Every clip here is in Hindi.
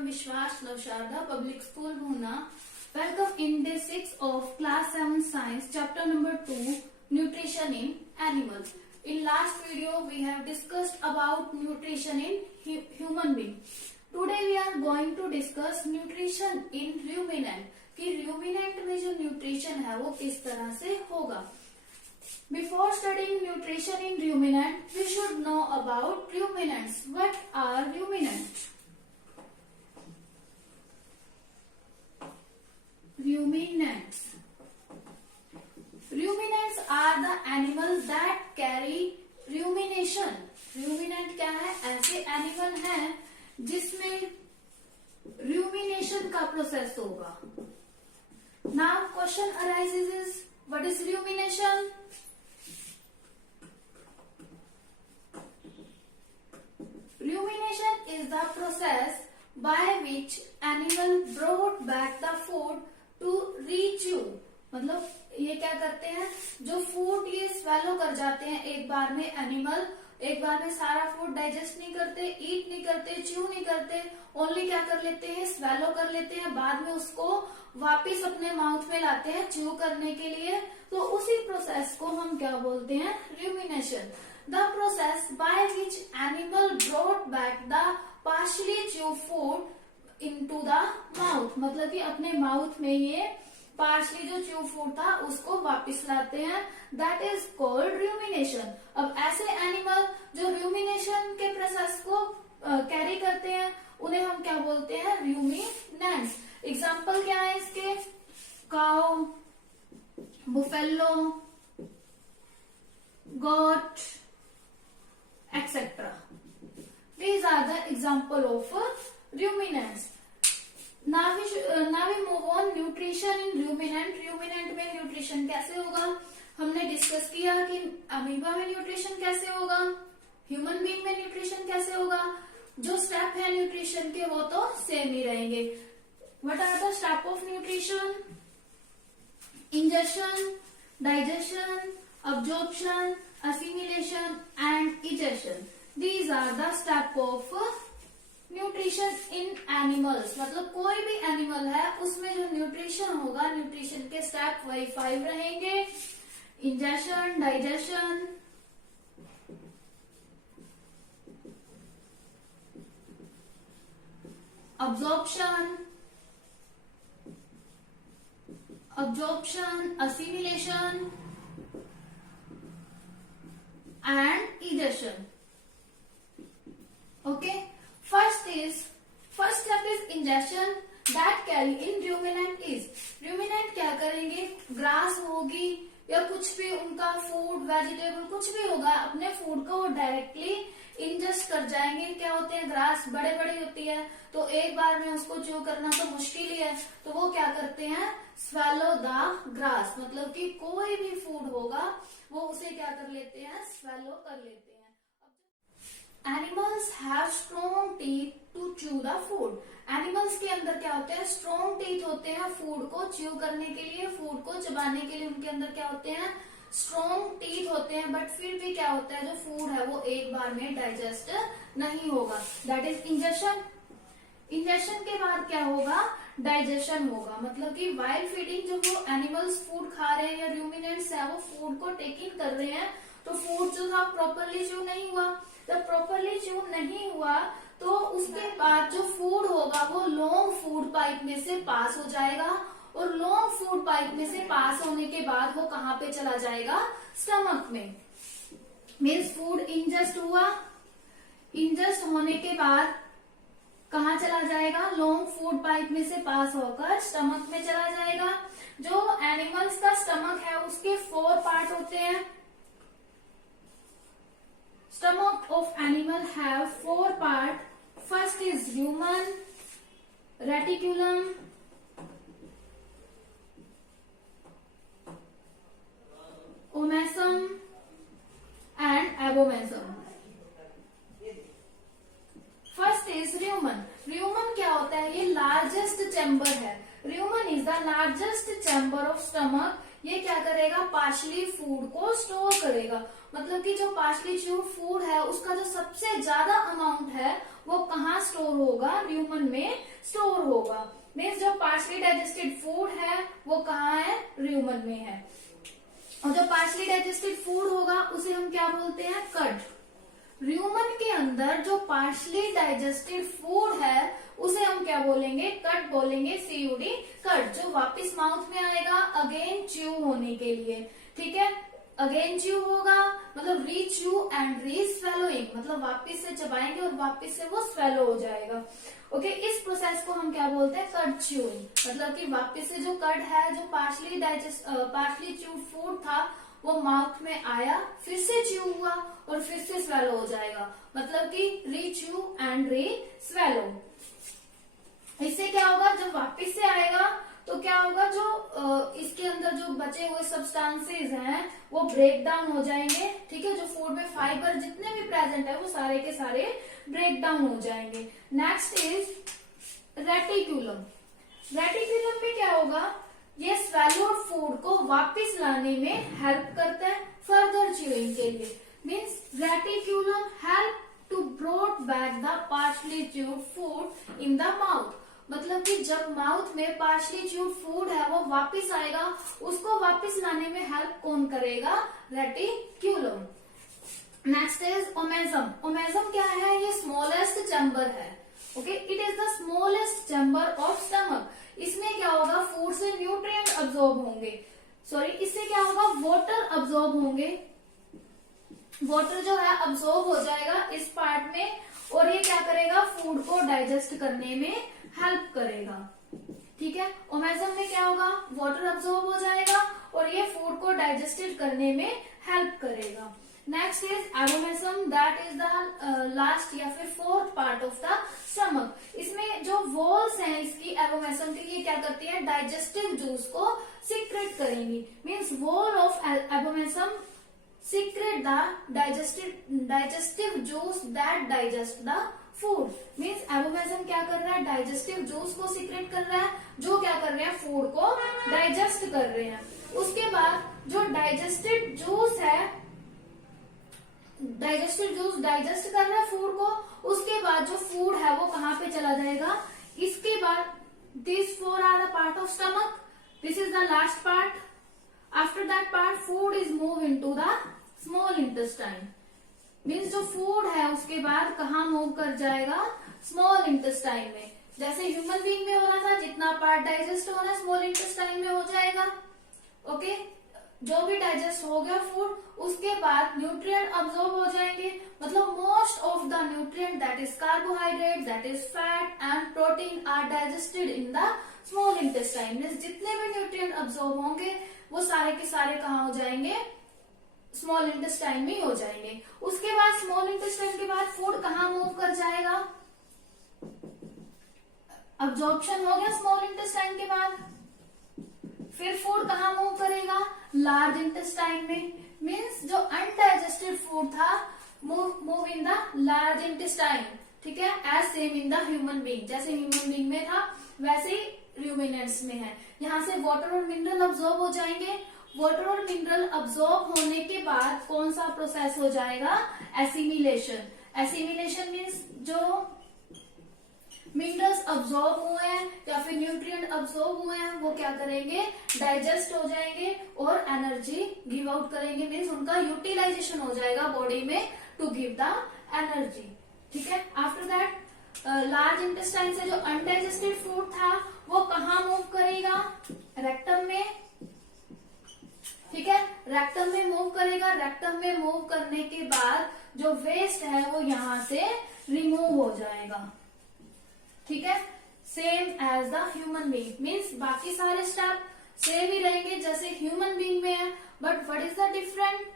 from Vishwas Navsharda Public School, Bhuna. Welcome in day 6 of class 7 science, chapter number 2, nutrition in animals. In last video, we have discussed about nutrition in human being. Today we are going to discuss nutrition in ruminant. कि ruminant में जो nutrition है वो किस तरह से होगा. Before studying nutrition in ruminant, we should know about ruminants. What are ruminants? Ruminants are the animals that carry rumination. Ruminant क्या है? ऐसे animal हैं जिसमें rumination का process होगा. Now question arises is, what is rumination? Rumination is the process by which animal brought back the food to rechew. मतलब ये क्या करते हैं, जो फूड ये स्वेलो कर जाते हैं एक बार में एनिमल, एक बार में सारा फूड डाइजेस्ट नहीं करते, ईट नहीं करते, च्यू नहीं करते, ओनली क्या कर लेते हैं, स्वेलो कर लेते हैं, बाद में उसको वापिस अपने माउथ में लाते हैं च्यू करने के लिए. तो उसी प्रोसेस को हम क्या बोलते हैं, rumination. The process by which animal brought back the partially chewed food into the mouth. मतलब कि अपने माउथ में ये पार्शली जो च्यू फूड था उसको वापस लाते हैं. That is called rumination. अब ऐसे एनिमल जो rumination के प्रोसेस को कैरी करते हैं उन्हें हम क्या बोलते हैं, ruminants. एग्जाम्पल क्या है इसके, cow, buffalo, goat, etc. These are the example of ruminants. Now we move on nutrition in ruminant. Ruminant में न्यूट्रिशन कैसे होगा, हमने डिस्कस किया कि अमीबा में न्यूट्रिशन कैसे होगा, ह्यूमन बीइंग में न्यूट्रिशन कैसे होगा. जो स्टेप है न्यूट्रिशन के वो तो सेम ही रहेंगे. What are the step of nutrition? Ingestion, digestion, absorption, assimilation and egestion. These are the step of nutrition in animals. मतलब कोई भी एनिमल है उसमें जो न्यूट्रिशन होगा, न्यूट्रिशन के स्टेप वही 5 रहेंगे. Ingestion, digestion, absorption, assimilation and egestion. Okay. First step is ingestion. That carry in ruminant is, ruminant क्या करेंगे, ग्रास होगी या कुछ भी उनका फूड, वेजिटेबल कुछ भी होगा, अपने फूड को वो डायरेक्टली इंजेस्ट कर जाएंगे. क्या होते हैं, ग्रास बड़े बड़े होती है तो एक बार में उसको च्यू करना तो मुश्किल ही है, तो वो क्या करते हैं, स्वेलो द ग्रास. मतलब कि कोई भी फूड होगा वो उसे क्या कर लेते हैं, स्वेलो कर लेते हैं. Animals have strong teeth to chew the food. Animals के अंदर क्या होते हैं, strong teeth होते हैं फूड को च्यू करने के लिए, फूड को चबाने के लिए उनके अंदर क्या होते हैं, strong teeth होते हैं. बट फिर भी क्या होता है, जो फूड है वो एक बार में डाइजेस्ट नहीं होगा. That is ingestion. इंजेशन के बाद क्या होगा, डाइजेशन होगा. मतलब कि वाइल फीडिंग जो वो एनिमल्स फूड खा रहे हैं या रूमिनेंट्स है वो फूड को टेक इन कर रहे हैं, तो फूड जो था प्रॉपरली च्यू नहीं हुआ. जब प्रॉपरली च्यू नहीं हुआ तो उसके बाद जो फूड होगा वो लॉन्ग फूड पाइप में से पास हो जाएगा, और लॉन्ग फूड पाइप में से पास होने के बाद वो कहाँ पे चला जाएगा, स्टमक में. मीन्स फूड इंजेस्ट हुआ, इंजेस्ट होने के बाद कहाँ चला जाएगा, लॉन्ग फूड पाइप में से पास होकर स्टमक में चला जाएगा. जो एनिमल्स का स्टमक है उसके 4 पार्ट होते हैं. Stomach of animal have 4 part. First is rumen, reticulum, omasum and abomasum. First is rumen. Rumen क्या होता है, ये लार्जेस्ट चैम्बर है. rumen is the largest chamber of stomach. ये क्या करेगा, पार्शली फूड को स्टोर करेगा. मतलब कि जो पार्शली च्यूड फूड है उसका जो सबसे ज्यादा अमाउंट है वो कहाँ स्टोर होगा, ल्यूमन में स्टोर होगा। मीन्स जो पार्शली डाइजेस्टेड फूड है वो कहाँ है, ल्यूमन में है। और जो पार्शली डाइजेस्टेड फूड होगा उसे हम क्या बोलते हैं, कड। ल्यूमन के अंदर जो पार्शली डाइजेस्टेड फूड है उसे हम क्या बोलेंगे, कट बोलेंगे, सीयूडी कट, जो वापस माउथ में आएगा अगेन च्यू होने के लिए। ठीक है, अगेन च्यू होगा मतलब री च्यू एंड री स्वेलोइंग, मतलब वापस से चबाएंगे और वापस से वो स्वेलो हो जाएगा। ओके, इस प्रोसेस को हम क्या बोलते हैं, कट च्यूइंग, मतलब कि वापस से जो कट है, जो पार्शली च्यूड फूड था वो माउथ में आया, फिर से च्यू हुआ और फिर से स्वेलो हो जाएगा, मतलब कि री च्यू एंड री स्वेलो। इससे क्या होगा, जब वापस से आएगा तो क्या होगा, जो इसके अंदर जो बचे हुए सब्सटेंसेस हैं वो ब्रेक डाउन हो जाएंगे। ठीक है, जो फूड में फाइबर जितने भी प्रेजेंट है वो सारे के सारे ब्रेक डाउन हो जाएंगे। Next is reticulum. रेटिकुलम में क्या होगा, ये स्वेलोड फूड को वापस लाने में हेल्प करता है फर्दर च्यूइंग के लिए। Means reticulum help to brought back the partially chewed food in the mouth, मतलब कि जब माउथ में पार्शली च्यूड फूड है वो वापस आएगा, उसको वापस लाने में हेल्प कौन करेगा, reticulum. Next is omasum. Omasum क्या है, ये स्मॉलेस्ट चैम्बर है। Okay, it is the smallest chamber of stomach. इसमें क्या होगा, फूड से न्यूट्रिएंट अब्सॉर्ब होंगे, सॉरी इससे क्या होगा, वाटर अब्सॉर्ब होंगे, वाटर जो है अब्सॉर्ब हो जाएगा इस पार्ट में, और ये क्या करेगा, फूड को डाइजेस्ट करने में हेल्प करेगा। ठीक है, ओमेजम में क्या होगा, वाटर अब्सॉर्ब हो जाएगा और ये फूड को डाइजेस्टेड करने में हेल्प करेगा। Next is abomasum, that is the last या फिर fourth part of the stomach. इसमें जो वॉल्स हैं इसकी एबोमेसम की, ये क्या करती है, डाइजेस्टिव जूस को सीक्रेट करेंगी। Means wall of abomasum secret the digestive juice that digest the food. Means abomasum क्या कर रहा है, डाइजेस्टिव जूस को सीक्रेट कर रहा है, जो क्या कर रहे हैं, फूड को डाइजेस्ट कर रहे हैं। उसके बाद जो डाइजेस्टेड जूस है, डाइजेस्टिव जूस डाइजेस्ट कर रहा है फूड को, उसके बाद जो फूड है वो कहाँ पे चला जाएगा, इसके बाद this four are the part of stomach, this is the last part. After that part food is move into the small intestine. Means जो फूड है उसके बाद कहाँ मूव कर जाएगा, स्मॉल इंटेस्टाइन में। जैसे ह्यूमन बीइंग में हो रहा था, जितना पार्ट डाइजेस्ट होना है स्मॉल इंटेस्टाइन में हो जाएगा। ओके, जो भी डाइजेस्ट हो गया फूड, उसके बाद न्यूट्रिएंट अब्सॉर्ब हो जाएंगे, मतलब most of the nutrient that is carbohydrate, that is fat and protein are digested in the small intestine. जितने भी न्यूट्रिएंट अब्सॉर्ब होंगे वो सारे के सारे कहाँ हो जाएंगे, स्मॉल इंटेस्टाइन में हो जाएंगे। उसके बाद स्मॉल इंटेस्टाइन के बाद फूड कहाँ मूव कर जाएगा, अब्जॉर्प्शन हो गया स्मॉल इंटेस्टाइन के बाद, फिर फूड कहाँ मूव करेगा, लार्ज इंटेस्टाइन में। मीन्स जो अनडाइजेस्टेड फूड था move in the large intestine. ठीक है, as same in the human being, जैसे ह्यूमन बीइंग में था वैसे ही रूमिनेंट्स में है। यहाँ से वाटर और मिनरल अब्सॉर्ब हो जाएंगे। वाटर और मिनरल अब्सॉर्ब होने के बाद कौन सा प्रोसेस हो जाएगा, एसिमिलेशन। एसिमिलेशन मीन्स जो मिनरल्स अब्सॉर्ब हुए हैं या फिर न्यूट्रिएंट अब्सॉर्ब हुए हैं वो क्या करेंगे, डाइजेस्ट हो जाएंगे और एनर्जी गिव आउट करेंगे। मीन्स उनका यूटिलाइजेशन हो जाएगा बॉडी में टू गिव द एनर्जी। ठीक है, आफ्टर दैट लार्ज इंटेस्टाइन से जो अनडाइजेस्टेड फूड था वो कहाँ मूव करेगा, रेक्टम में। ठीक है, रेक्टम में मूव करेगा। रेक्टम में मूव करने के बाद जो वेस्ट है वो यहाँ से रिमूव हो जाएगा। ठीक है, same as the human being. Means बाकी सारे स्टेप सेम ही रहेंगे जैसे ह्यूमन बीइंग में है, but what is the different,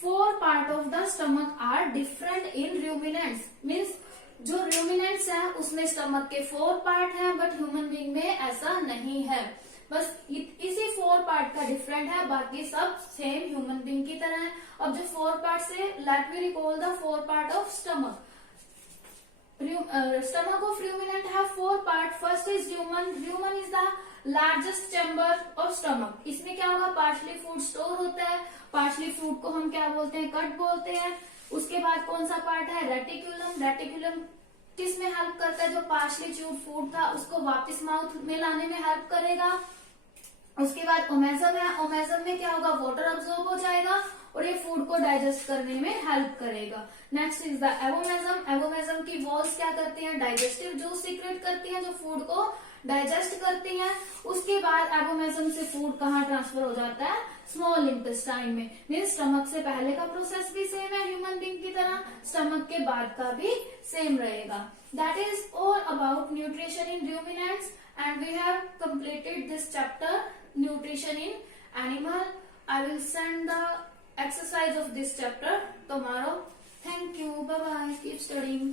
four part of the stomach are different in ruminants. Means जो रूमिनेंट्स है उसमें स्टमक के 4 पार्ट हैं, बट ह्यूमन बीइंग में ऐसा नहीं है। बस इसी 4 पार्ट का डिफरेंट है, बाकी सब सेम ह्यूमन बीइंग की तरह है। अब जो 4 पार्ट से let me recall the 4 part of stomach. Stomach of ruminant have 4 parts. First is rumen. Rumen is the largest chamber of stomach. इसमें क्या होगा, पार्शली फूड स्टोर होता है, पार्शली फ्रूट को हम क्या बोलते हैं, कट बोलते हैं। उसके बाद कौन सा पार्ट है, रेटिकुलम। रेटिकुलम किस में हेल्प करता है, जो पार्शली च्यूड फूड था उसको वापस माउथ में लाने में हेल्प करेगा। उसके बाद ओमेजम है, ओमेजम में क्या होगा, वाटर अब्सॉर्ब हो जाएगा और ये फूड को डाइजेस्ट करने में हेल्प करेगा। Next is the abomasum. Abomasum की वॉल्स क्या करती हैं, डाइजेस्टिव जूस सीक्रेट करती हैं जो फूड को डाइजेस्ट करती हैं। उसके बाद एवोमेजम से फूड कहाँ ट्रांसफर हो जाता है, स्मॉल इंटेस्टाइन में। मीन स्टमक से पहले का प्रोसेस भी सेम है ह्यूमन बीइंग की तरह, स्टमक के बाद का भी सेम रहेगा। That is all about nutrition in ruminants and we have completed this chapter nutrition in animal. I will send the exercise of this chapter tomorrow. Thank you. Bye bye. Keep studying.